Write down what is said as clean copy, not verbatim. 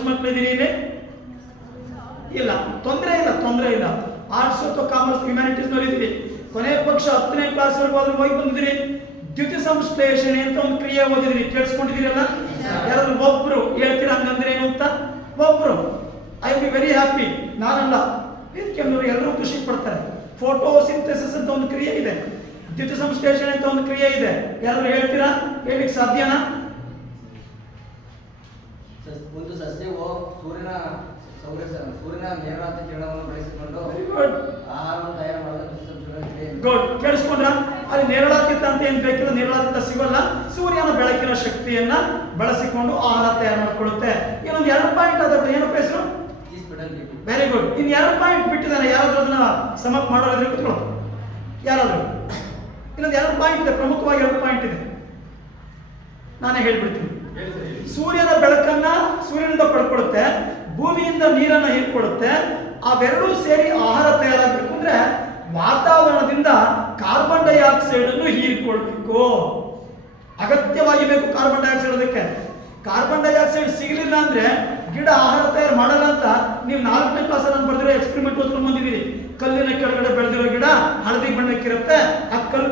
ಎಷ್ಟು ಮಕ್ಕಳಿದ್ದೀರಿ ಇಲ್ಲಿ? ಇಲ್ಲ, ತೊಂದರೆ ಇಲ್ಲ. ಆರ್ಟ್ಸ್ ಅಥವಾ ಕಾಮರ್ಸ್ ಹ್ಯುಮ್ಯಾನಿಟೀಸ್ ನಲ್ಲಿ ಇದ್ದೀರಿ. ಕೊನೆಯ ಪಕ್ಷ 10ನೇ ಕ್ಲಾಸ್ ವರೆಗೂ ಆದ್ರೂ ಹೋಗಿ ಬಂದಿದ್ದೀರಿ. ದ್ಯುತಿ ಸಂಶ್ಲೇಷಣೆ ಅಂತ ಒಂದು ಕ್ರಿಯೆ ಓದಿದಿರಿ, ಕೇಳಿಸ್ಕೊಂಡಿದ್ದೀರಲ್ಲ? ಯಾರಾದ್ರೂ ಒಬ್ರು ಹೇಳ್ತೀರಾ ಹಂಗಂದ್ರೆ ಏನು ಅಂತ? ಒಬ್ರು. I be very happy. ನಾನಲ್ಲ, ವೇದಿಕೆಯವರು ಎಲ್ಲರೂ ಖುಷಿ ಪಡ್ತಾರೆ. ಫೋಟೋಸಿಂಥೆಸಿಸ್ ಅಂತ ಒಂದು ಕ್ರಿಯೆ ಇದೆ, ದ್ಯುತಿ ಸಂಶ್ಲೇಷಣೆ ಅಂತ ಒಂದು ಕ್ರಿಯೆ ಇದೆ. ಯಾರಾದ್ರೂ ಹೇಳ್ತೀರಾ? ಹೇಳಿಕ್ ಸಾಧ್ಯನಾ? ಒಂದು ಸಸ್ಯವು ಸೂರ್ಯನ ನೇರವಾದ ಕಿರಣವನ್ನು ಬಳಸಿಕೊಂಡು ಆಹಾರವನ್ನು ತಯಾರು ಮಾಡಲು ಗುಡ್. ಕೇಳಿಸ್ಕೊಂಡ್ರ? ಅಲ್ಲಿ ನೇರಳಾತೀತ ಅಂತ ಏನ್ ಬೇಕಿಲ್ಲ, ನೇರಳಾತೀತ ಸಿಗಲ್ಲ. ಸೂರ್ಯನ ಬೆಳಕಿನ ಶಕ್ತಿಯನ್ನ ಬಳಸಿಕೊಂಡು ಆಹಾರ ತಯಾರು ಮಾಡ್ಕೊಳ್ಳುತ್ತೆ. ಇನ್ನೊಂದು 2 ಪಾಯಿಂಟ್ ಅದ, ಏನಪ್ಪ ಹೆಸರು? Very good. ಇನ್ನು 2 ಪಾಯಿಂಟ್ ಬಿಟ್ಟಿದ್ದಾನೆ. ಯಾರಾದ್ರೂ ಅದನ್ನ ಸಮಪ್ ಮಾಡೋದ್ರೆ ಕೂತ್ಕೊಳ್ಳೋ. ಯಾರಾದ್ರೂ ಇನ್ನೊಂದು 2 ಪಾಯಿಂಟ್ ಇದೆ, ಪ್ರಮುಖವಾಗಿ 2 ಪಾಯಿಂಟ್ ಇದೆ, ನಾನೇ ಹೇಳ್ಬಿಡ್ತೀನಿ. ಸೂರ್ಯನ ಬೆಳಕನ್ನ ಸೂರ್ಯನಿಂದ ಪಡ್ಕೊಳ್ಳುತ್ತೆ, ಭೂಮಿಯಿಂದ ನೀರನ್ನ ಹೀರ್ಕೊಳ್ಳುತ್ತೆ. ಅವೆರಡೂ ಸೇರಿ ಆಹಾರ ತಯಾರಾಗಬೇಕು ಅಂದ್ರೆ ವಾತಾವರಣದಿಂದ ಕಾರ್ಬನ್ ಡೈಆಕ್ಸೈಡ್ ಅನ್ನು ಹೀರಿಕೊಳ್ಬೇಕು. ಅಗತ್ಯವಾಗಿ ಬೇಕು ಕಾರ್ಬನ್ ಡೈಆಕ್ಸೈಡ್. ಅದಕ್ಕೆ ಕಾರ್ಬನ್ ಡೈಆಕ್ಸೈಡ್ ಸಿಗಲಿಲ್ಲ ಅಂದ್ರೆ ಗಿಡ ಆಹಾರ ತಯಾರು ಮಾಡಲ್ಲ ಅಂತ ನೀವು 4ನೇ ಕ್ಲಾಸ್ ಅಲ್ಲಿ ಬರೆದಿರೋ ಎಕ್ಸ್ಪೆರಿಮೆಂಟ್ ಓದ್ಕೊಂಡು ಬಂದಿದ್ದೀರಿ. ಕಲ್ಲಿನ ಕೆಳಗಡೆ ಬೆಳೆದಿರೋ ಗಿಡ ಹಳದಿ ಬಣ್ಣಕ್ಕಿರುತ್ತೆ, ಆ ಕಲ್ಲು